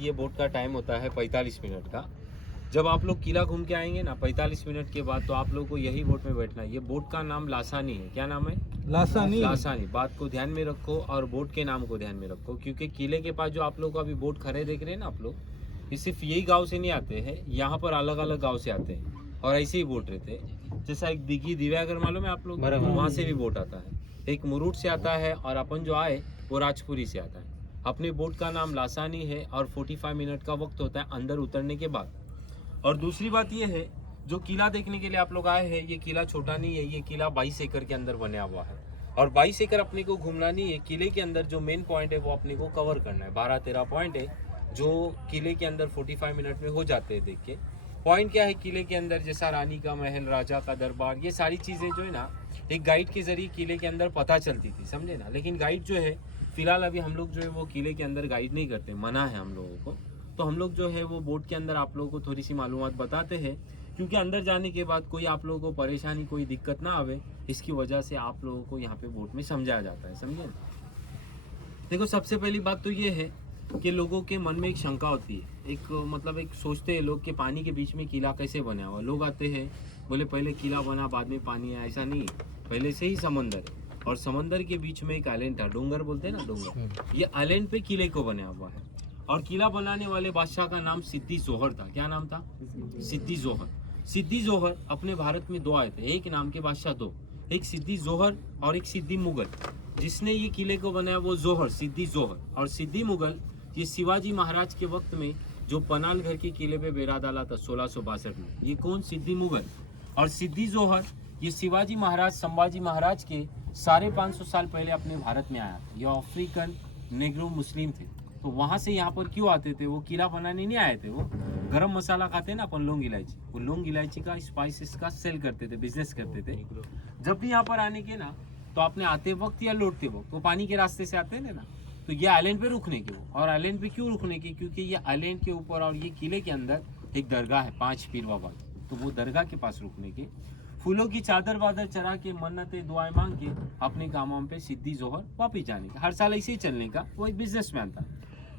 ये बोट का टाइम होता है 45 मिनट का। जब आप लोग किला घूम के आएंगे ना 45 मिनट के बाद, तो आप लोग को यही बोट में बैठना है। ये बोट का नाम लासानी है। क्या नाम है? लासानी। लासानी। बात को ध्यान में रखो और बोट के नाम को ध्यान में रखो, क्योंकि किले के पास जो आप लोग अभी बोट खड़े देख रहे हैं ना आप लोग, ये सिर्फ यही गांव से नहीं आते हैं, यहाँ पर अलग अलग गांव से आते हैं और ऐसे ही बोट रहते हैं। जैसा एक दिघी दिव्यागर मालूम है आप लोग, वहाँ से भी बोट आता है। एक मुरुट से आता है और अपन जो आए वो राजपुरी से आता है। अपनी बोट का नाम लासानी है और 45 मिनट का वक्त होता है अंदर उतरने के बाद। और दूसरी बात ये है, जो किला देखने के लिए आप लोग आए हैं, ये किला छोटा नहीं है। ये किला 22 एकड़ के अंदर बना हुआ है और 22 एकड़ अपने को घूमना नहीं है। किले के अंदर जो मेन पॉइंट है वो अपने को कवर करना है। 12-13 पॉइंट है जो किले के अंदर 45 मिनट में हो जाते हैं। देख के पॉइंट क्या है किले के अंदर, जैसा रानी का महल, राजा का दरबार, ये सारी चीज़ें जो है ना एक गाइड के जरिए किले के अंदर पता चलती थी, समझे ना। लेकिन गाइड जो है फिलहाल अभी हम लोग जो है वो किले के अंदर गाइड नहीं करते, मना है हम लोगों को। तो हम लोग जो है वो बोट के अंदर आप लोगों को थोड़ी सी मालूमात बताते हैं, क्योंकि अंदर जाने के बाद कोई आप लोगों को परेशानी, कोई दिक्कत ना आवे, इसकी वजह से आप लोगों को यहाँ पे बोट में समझाया जाता है, समझे ना। देखो सबसे पहली बात तो ये है कि लोगों के मन में एक शंका होती है, एक मतलब एक सोचते हैं लोग कि पानी के बीच में किला कैसे बना हुआ। लोग आते हैं बोले पहले किला बना बाद में पानी है, ऐसा नहीं है। पहले से ही समंदर है और समंदर के बीच में एक आइलैंड था, डोंगर बोलते हैं ना, डोंगर। ये आइलैंड पे किले को बना हुआ है। और किला बनाने वाले बादशाह का नाम सिद्दी जोहर था। क्या नाम था? सिद्दी जोहर। सिद्दी जोहर अपने भारत में दो आए थे, एक नाम के बादशाह दो, एक सिद्दी जोहर और एक सिद्दी मुगल। जिसने ये किले को बनाया वो जोहर, सिद्दी जोहर। और सिद्दी मुगल ये शिवाजी महाराज के वक्त में जो पनाल घर के किले पे बेरा डाला था 1662 में, ये कौन? सिद्दी मुगल। और सिद्दी जोहर ये शिवाजी महाराज, संभाजी महाराज के 550 साल पहले अपने भारत में आया था। ये अफ्रीकन नेग्रो मुस्लिम थे, तो वहाँ से यहाँ पर क्यों आते थे? वो किला बनाने नहीं आए थे, वो गरम मसाला खाते हैं ना अपन, लौंग इलायची, वो लौंग इलायची का स्पाइसेस का सेल करते थे, बिजनेस करते थे। जब भी यहाँ पर आने के ना, तो आपने आते वक्त या लौटते वक्त वो पानी के रास्ते से आते हैं ना, तो ये आइलैंड पे रुकने के वो। और आइलैंड पे क्यों रुकने के? क्योंकि ये आइलैंड के ऊपर और ये किले के अंदर एक दरगाह है, 5 पीर बाबा की, तो वो दरगाह के पास रुकने के। फूलों की चादर वादर चढ़ा के, मन्नतें दुआएं मांग के अपने कामों पे सिद्दी जोहर वापिस जाने का, हर साल ऐसे ही चलने का। वो एक बिजनेसमैन था।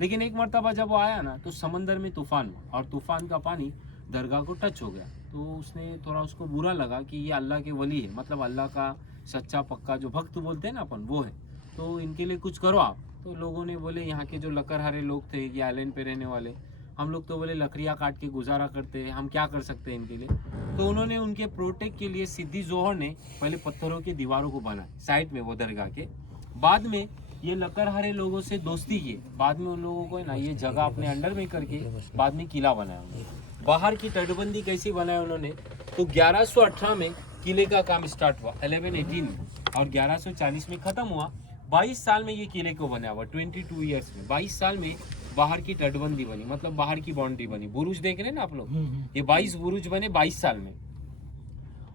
लेकिन एक मरतबा जब वो आया ना, तो समंदर में तूफान हुआ और तूफान का पानी दरगाह को टच हो गया। तो उसने थोड़ा, उसको बुरा लगा कि ये अल्लाह के वली है, मतलब अल्लाह का सच्चा पक्का जो भक्त बोलते हैं ना अपन, वो है, तो इनके लिए कुछ करो आप। तो लोगों ने बोले, यहाँ के जो लकड़हारे लोग थे, ये आइलैंड पे रहने वाले, हम लोग तो बोले लकड़ियाँ काट के गुजारा करते हैं, हम क्या कर सकते हैं इनके लिए। तो उन्होंने उनके प्रोटेक्ट के लिए सिद्दी जोहर ने पहले पत्थरों की दीवारों को बनाया साइड में वो दरगाह के। बाद में ये लकड़हारे लोगों से दोस्ती की, बाद में उन लोगों को ना ये जगह अपने अंडर में करके बाद में किला बनाया उन्होंने। बाहर की तटबंदी कैसी बनाया उन्होंने? तो 1118 में किले का काम स्टार्ट हुआ, 1118 में, और 1140 में ख़त्म हुआ। 22 साल में ये किले को बना हुआ, 22 ईयर्स में, 22 साल में बाहर की तटबंदी बनी, मतलब बाहर की बाउंड्री बनी। बुरुज देख रहे हैं ना आप लोग, ये 22 बुरुज बने 22 साल में।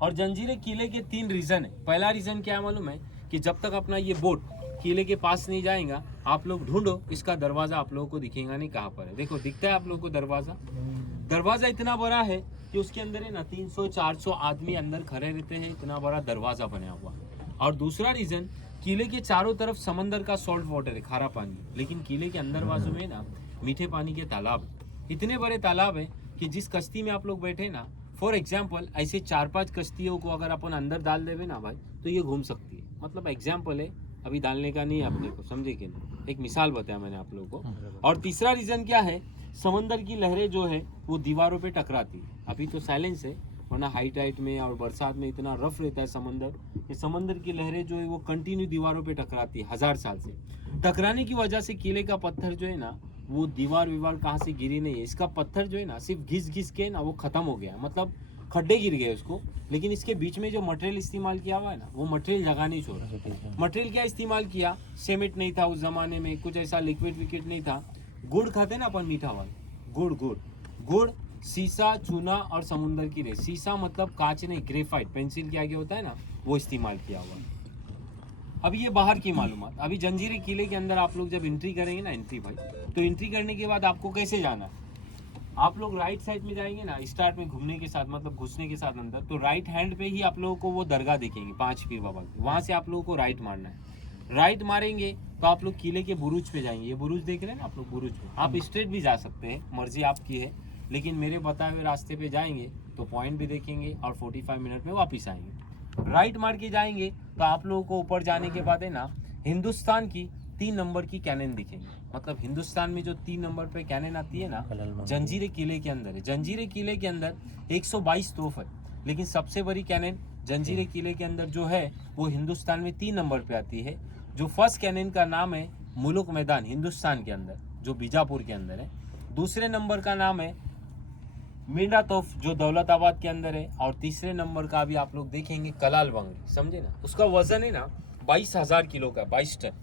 और जंजीरे किले के 3 रीज़न है। पहला रीज़न क्या है मालूम है? कि जब तक अपना ये बोट किले के पास नहीं जाएगा, आप लोग ढूंढो, इसका दरवाज़ा आप लोगों को दिखेगा नहीं कहाँ पर है। देखो दिखता है आप लोगों को दरवाज़ा? दरवाज़ा इतना बड़ा है कि उसके अंदर है ना 300-400 आदमी अंदर खड़े रहते हैं, इतना बड़ा दरवाज़ा बना हुआ। और दूसरा रीज़न, किले के चारों तरफ समंदर का सॉल्ट वाटर है, खारा पानी, लेकिन किले के अंदर बाजू में ना मीठे पानी के तालाब, इतने बड़े तालाब है कि जिस कश्ती में आप लोग बैठे ना, फॉर एग्जाम्पल ऐसे 4-5 कश्तियों को अगर अपन अंदर डाल देवे ना भाई, तो ये घूम सकती है। मतलब एग्जाम्पल है, अभी डालने का नहीं है अपने को, समझे कि नहीं, एक मिसाल बताया मैंने आप लोगों को। और तीसरा रीज़न क्या है? समंदर की लहरें जो है वो दीवारों पे टकराती है। अभी तो साइलेंस है, वरना हाई टाइड में और बरसात में इतना रफ रहता है समंदर, ये समंदर की लहरें जो है वो कंटिन्यू दीवारों पे टकराती है 1000 साल से। टकराने की वजह से किले का पत्थर जो है ना, वो दीवार विवार कहाँ से गिरी नहीं है, इसका पत्थर जो है ना सिर्फ घिस घिस के ना वो ख़त्म हो गया, मतलब खड्डे गिर गए उसको। लेकिन इसके बीच में जो मटेरियल इस्तेमाल किया हुआ है ना, वो मटेरियल जगह नहीं छोड़ा। मटेरियल क्या इस्तेमाल किया? सीमेंट नहीं था उस ज़माने में, कुछ ऐसा लिक्विड विक्विड नहीं था। गुड़ खाते ना अपन, मीठा वाला गुड़, गुड़, शीशा, चूना और समुंदर की रेत। शीशा मतलब कांच नहीं, ग्रेफाइट, पेंसिल के आगे होता है ना, वो इस्तेमाल किया हुआ है। अभी ये बाहर की मालूमात। अभी जंजीरे किले के अंदर आप लोग जब एंट्री करेंगे ना, एंट्री भाई, तो एंट्री करने के बाद आपको कैसे जाना है? आप लोग राइट साइड में जाएंगे ना, स्टार्ट में घूमने के साथ, मतलब घुसने के साथ अंदर, तो राइट हैंड पे ही आप लोगों को वो दरगाह दिखेंगे 5 पीर बाबा की, वहाँ से आप लोगों को राइट मारना है। राइट मारेंगे तो आप लोग किले के बुरुज पे जाएंगे। ये बुरुज देख रहे हैं ना आप लोग, बुरुज पे आप स्ट्रेट भी जा सकते हैं, मर्जी आपकी है, लेकिन मेरे बताए हुए रास्ते पे जाएंगे तो पॉइंट भी देखेंगे और 45 मिनट में वापस आएंगे। राइट मार के जाएंगे तो आप लोगों को ऊपर जाने के बाद है ना हिंदुस्तान की 3 नंबर की कैनन दिखेंगे। मतलब हिंदुस्तान में जो 3 नंबर पे कैनन आती है ना, जंजीरे किले के अंदर है। जंजीरे किले के अंदर 122 तोप है, लेकिन सबसे बड़ी कैनन जंजीरे किले के अंदर जो है वो हिंदुस्तान में 3 नंबर पे आती है। जो फर्स्ट कैनन का नाम है मुलुक मैदान, हिंदुस्तान के अंदर, जो बीजापुर के अंदर है। दूसरे नंबर का नाम है मीना तोफ, जो दौलताबाद के अंदर है। और तीसरे नंबर का भी आप लोग देखेंगे कलाल बंगरी, समझे ना। उसका वजन है ना 22,000 किलो का, 22 टन,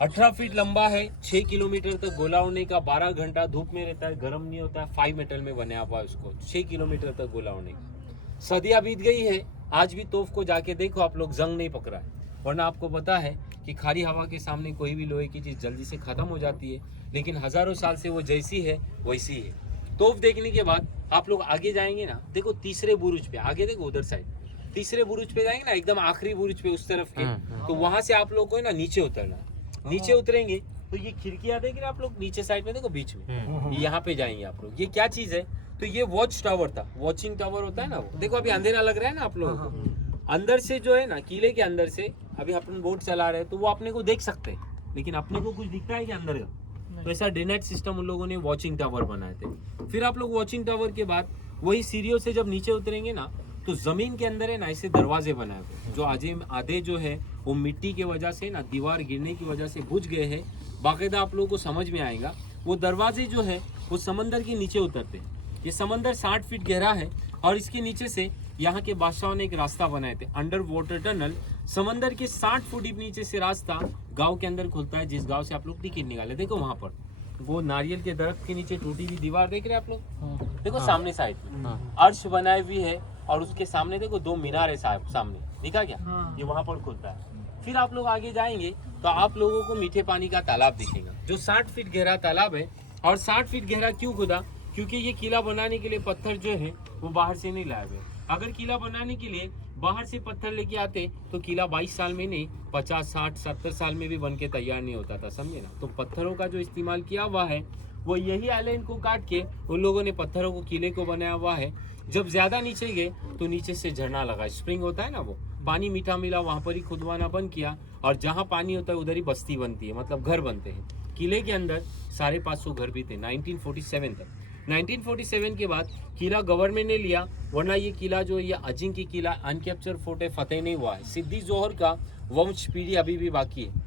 18 फीट लंबा है, 6 किलोमीटर तक गोला उड़ने का, 12 घंटा धूप में रहता है, गर्म नहीं होता है। 5 मेटल में बने हुआ है उसको, 6 किलोमीटर तक गोला उड़ने का। सदियां बीत गई है, आज भी तोफ को जाके देखो आप लोग, जंग नहीं पकड़ा है। वरना आपको पता है कि खारी हवा के सामने कोई भी लोहे की चीज़ जल्दी से ख़त्म हो जाती है, लेकिन हज़ारों साल से वो जैसी है वैसी है। तोफ देखने के बाद आप लोग आगे जाएंगे ना, देखो तीसरे बुरुज पे, आगे देखो उधर साइड, तीसरे बुरुज पे जाएंगे ना, एकदम आखिरी बुरुज पे उस तरफ के, तो वहाँ से आप लोग को है ना नीचे उतरना है। नीचे उतरेंगे तो ये खिड़कियाँ देख रहे हैं आप लोग, नीचे साइड में देखो बीच में, यहाँ पे जाएंगे आप लोग। ये क्या चीज़ है, तो ये वॉच टावर था, वॉचिंग टावर होता है ना वो। देखो अभी अंधेरा लग रहा है ना आप लोगों को, अंदर से जो है ना किले के अंदर से अभी अपन बोट चला रहे हैं तो वो अपने को देख सकते हैं, लेकिन अपने को कुछ दिखता है कि अंदर का। तो ऐसा डे नाइट सिस्टम उन लोगों ने वॉचिंग टावर बनाए थे। फिर आप लोग वॉचिंग टावर के बाद वही सीढ़ियों से जब नीचे उतरेंगे ना, तो जमीन के अंदर है ना ऐसे दरवाजे बनाए हुए, जो आधे जो है वो मिट्टी की वजह से ना, दीवार गिरने की वजह से बुझ गए हैं। बाकायदा आप लोगों को समझ में आएगा, वो दरवाजे जो है वो समंदर के नीचे उतरते हैं। ये समंदर 60 फीट गहरा है और इसके नीचे से यहाँ के बादशाहों ने एक रास्ता बनाए थे, अंडर वाटर टनल। समंदर के 60 फुट नीचे से रास्ता गांव के अंदर खुलता है, जिस गांव से आप लोग टिकट निकाले। देखो वहाँ पर वो नारियल के दरख्त के नीचे टूटी हुई दीवार देख रहे हैं आप लोग, देखो सामने साइड में अर्श बनाई हुई है, और उसके सामने देखो 2 मीनार है सामने, दिखा क्या, ये वहाँ पर खुलता है। फिर आप लोग आगे जाएंगे तो आप लोगों को मीठे पानी का तालाब दिखेगा, जो 60 फीट गहरा तालाब है। और 60 फीट गहरा क्यों खुदा, क्योंकि ये किला बनाने के लिए पत्थर जो है वो बाहर से नहीं लाए हुए। अगर किला बनाने के लिए बाहर से पत्थर लेके आते तो किला 22 साल में नहीं, 50, 60, 70 साल में भी बन के तैयार नहीं होता था, समझे ना। तो पत्थरों का जो इस्तेमाल किया हुआ है वो यही आइलैंड को काट के उन लोगों ने पत्थरों को किले को बनाया हुआ है। जब ज़्यादा नीचे गए तो नीचे से झरना लगा, स्प्रिंग होता है ना, वो पानी मीठा मिला, वहाँ पर ही खुदवाना बंद किया, और जहाँ पानी होता है उधर ही बस्ती बनती है, मतलब घर बनते हैं। किले के अंदर 550 घर भी थे 1947 तक। 1947 के बाद किला गवर्नमेंट ने लिया, वरना ये किला जो ये अजिंक्य किला अनकैप्चर फोर्ट है, फतेह नहीं हुआ है। सिद्दी जोहर का वंश पीढ़ी अभी भी बाकी है।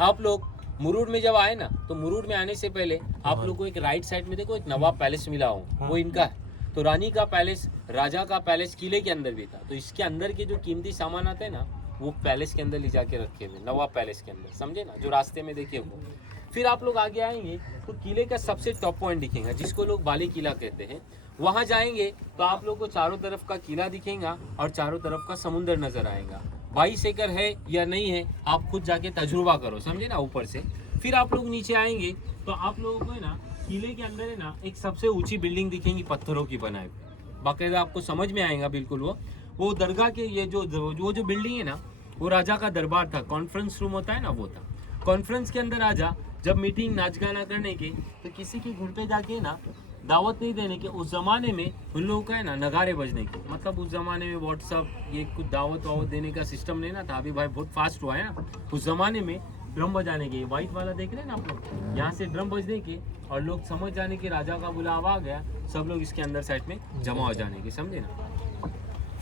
आप लोग मुरूड में जब आए ना, तो मुरूड में आने से पहले आप लोग को एक राइट साइड में देखो एक नवाब पैलेस मिला हो, वो इनका है। तो रानी का पैलेस, राजा का पैलेस किले के अंदर भी था। तो इसके अंदर के जो कीमती सामान आते हैं ना, वो पैलेस के अंदर ले जाके रखे हुए, नवाब पैलेस के अंदर, समझे ना, जो रास्ते में देखे वो। फिर आप लोग आगे आएंगे तो किले का सबसे टॉप पॉइंट दिखेगा, जिसको लोग बाली किला कहते हैं। वहाँ जाएंगे तो आप लोग को चारों तरफ का किला दिखेगा और चारों तरफ का समुंदर नजर आएगा। 22 एकड़ है या नहीं है आप खुद जाके तजुर्बा करो, समझे ना, ऊपर से। फिर आप लोग नीचे आएंगे तो आप लोगों को है ना किले के अंदर है ना एक सबसे ऊंची बिल्डिंग दिखेंगी, पत्थरों की बनाई, बाकायदा आपको समझ में आएगा बिल्कुल। वो दरगाह के ये जो बिल्डिंग है ना, वो राजा का दरबार था, कॉन्फ्रेंस रूम होता है ना, वो था। कॉन्फ्रेंस के अंदर राजा जब मीटिंग नाच गाना करने के, तो किसी के घर पे जाके ना दावत नहीं देने के। उस जमाने में उन लोगों का है ना नगारे बजने के, मतलब उस जमाने में व्हाट्सअप ये कुछ दावत वावत देने का सिस्टम नहीं ना था, अभी भाई बहुत फास्ट हुआ है ना। उस जमाने में ड्रम बजाने के, व्हाइट वाला देख रहे हैं ना आप लोग, यहाँ से ड्रम बजने के और लोग समझ जाने के राजा का बुलावा आ गया, सब लोग इसके अंदर साइड में जमा हो जाने के, समझे ना।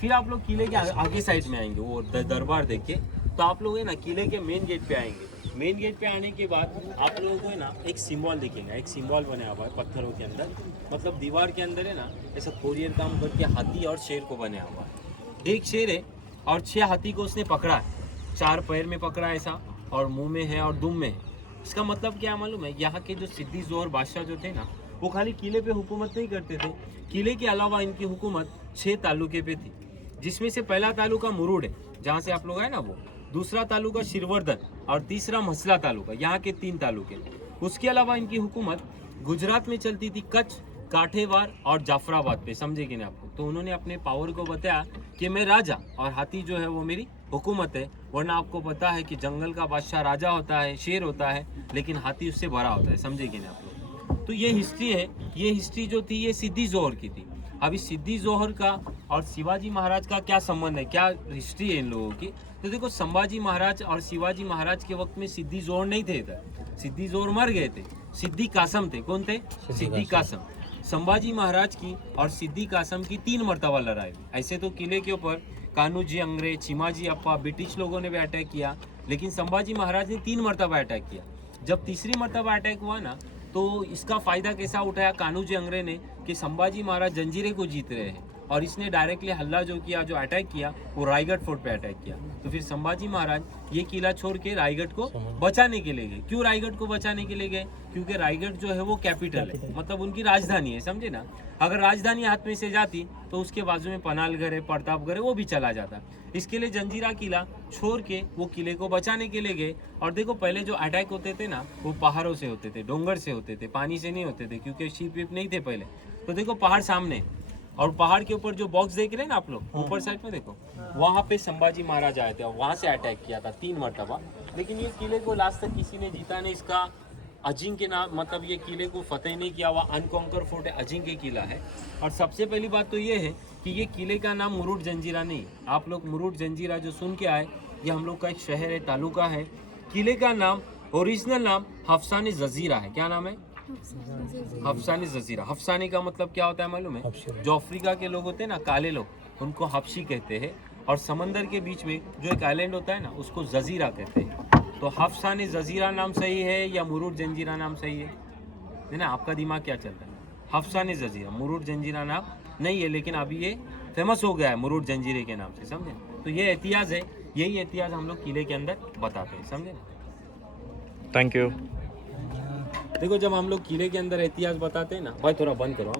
फिर आप लोग किले के आगे साइड में आएंगे, वो दरबार देख के, तो आप लोग है ना किले के मेन गेट पे आएंगे। मेन गेट पे आने के बाद आप लोगों को है ना एक सिंबल दिखेगा, एक सिंबल बनाया हुआ है पत्थरों के अंदर, मतलब दीवार के अंदर है ना ऐसा कोरियर काम करके हाथी और शेर को बनाया हुआ है। एक शेर है और 6 हाथी को उसने पकड़ा है, 4 पैर में पकड़ा है ऐसा, और मुंह में है और दुम में है। इसका मतलब क्या मालूम है, यहाँ के जो सिद्दी जोहर बादशाह जो थे ना, वो खाली किले पे हुकूमत नहीं करते थे, किले के अलावा इनकी हुकूमत 6 तालुके पे थी, जिसमें से पहला तालुका मुरूड है, जहाँ से आप लोग आए ना वो, दूसरा तालुका शिरवर्धन और तीसरा मसला तालुका, यहाँ के 3 तालुके। उसके अलावा इनकी हुकूमत गुजरात में चलती थी, कच्छ, काठेवार और जाफराबाद पे, समझे कि नहीं आपको। तो उन्होंने अपने पावर को बताया कि मैं राजा और हाथी जो है वो मेरी हुकूमत है, वरना आपको पता है कि जंगल का बादशाह राजा होता है, शेर होता है, लेकिन हाथी उससे बड़ा होता है, समझे कि नहीं आप लोग। तो ये हिस्ट्री है, ये हिस्ट्री जो थी ये सिद्दी जोहर की थी। अभी सिद्दी जोहर का और शिवाजी महाराज का क्या संबंध है, क्या हिस्ट्री है इन लोगों की। तो देखो, संभाजी महाराज और शिवाजी महाराज के वक्त में सिद्दी जोहर नहीं थे इधर, सिद्दी जोहर मर गए थे, सिद्दी कासम थे। कौन थे? सिद्दी कासम। संभाजी महाराज की और सिद्दी कासम की 3 मरतबा लड़ाई हुई। ऐसे तो किले के ऊपर कान्हूजी अंग्रेज, चिमाजी अप्पा, ब्रिटिश लोगों ने भी अटैक किया, लेकिन संभाजी महाराज ने 3 मरतबा अटैक किया। जब तीसरी मरतबा अटैक हुआ ना, तो इसका फायदा कैसा उठाया कान्हूजी अंग्रेज ने कि संभाजी महाराज जंजीरे को जीत रहे हैं, और इसने डायरेक्टली हल्ला जो किया, जो अटैक किया, वो रायगढ़ फोर्ट पे अटैक किया। तो फिर संभाजी महाराज ये किला छोड़ के रायगढ़ को बचाने के लिए गए। क्यों रायगढ़ को बचाने के लिए गए? क्योंकि रायगढ़ जो है वो कैपिटल है, मतलब उनकी राजधानी है, समझे ना। अगर राजधानी हाथ में से जाती तो उसके बाजू में पनालगढ़ है, प्रतापगढ़ है, वो भी चला जाता। इसके लिए जंजीरा किला छोड़ के वो किले को बचाने के लिए गए। और देखो, पहले जो अटैक होते थे ना, वो पहाड़ों से होते थे, डोंगर से होते थे, पानी से नहीं होते थे, क्योंकि शिप विप नहीं थे पहले। तो देखो, पहाड़ सामने, और पहाड़ के ऊपर जो बॉक्स देख रहे हैं ना आप लोग, ऊपर साइड में देखो, वहाँ पे संभाजी महाराज आए थे और वहाँ से अटैक किया था 3 मरतबा। लेकिन ये किले को लास्ट तक किसी ने जीता नहीं। इसका अजिंक्य नाम, मतलब ये किले को फतेह नहीं किया हुआ, अनकॉन्कर फोर्ट है, अजिंक्य किला है। और सबसे पहली बात तो ये है कि ये किले का नाम मुरुड जंजीरा नहीं। आप लोग मुरुड जंजीरा जो सुन के आए, ये हम लोग का एक शहर है, तालुका है। किले का नाम, ओरिजिनल नाम हफसानी जजीरा है। क्या नाम है? हफसानी जजीरा। हफसानी का मतलब क्या होता है मालूम है? जो अफ्रीका के लोग होते हैं ना, काले लोग, उनको हबशी कहते हैं। और समंदर के बीच में जो एक आइलैंड होता है ना, उसको जजीरा कहते हैं। तो हफसानी जजीरा नाम सही है या मुरुड जंजीरा नाम सही है ना? आपका दिमाग क्या चल रहा है? हफसानी जजीरा, मुरुड जंजीरा नाम नहीं है, लेकिन अभी ये फेमस हो गया है मुरुड जंजीरे के नाम से, समझे? तो ये इतिहास है, यही इतिहास हम लोग किले के अंदर बताते हैं, समझे ना। Thank you. देखो, जब हम लोग किले के अंदर इतिहास बताते हैं ना, भाई थोड़ा बंद करो।